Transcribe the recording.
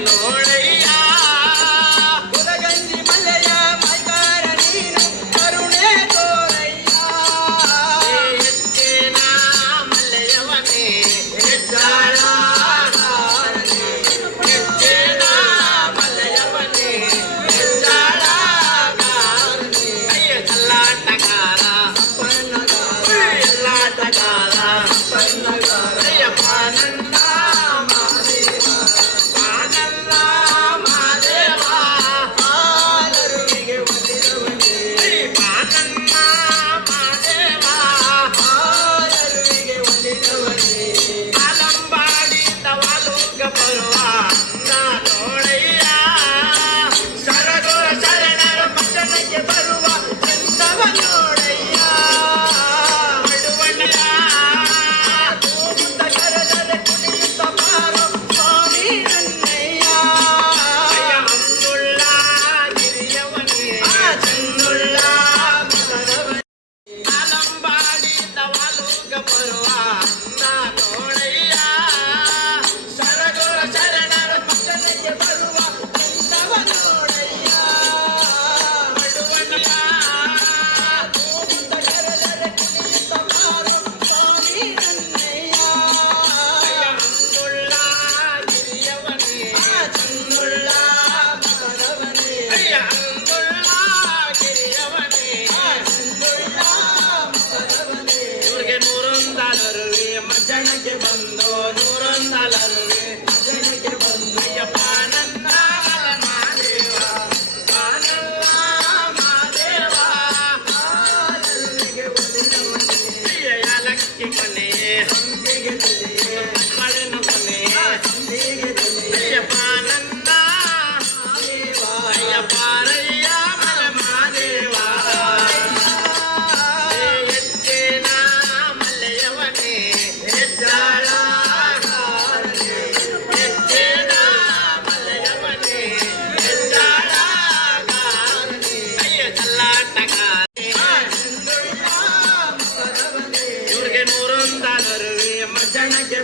ನೋಡೈ ಇವ್ರಿಗೆ ನೂರೊಂದಲರುವೆ ಮಜ್ಜನಕ್ಕೆ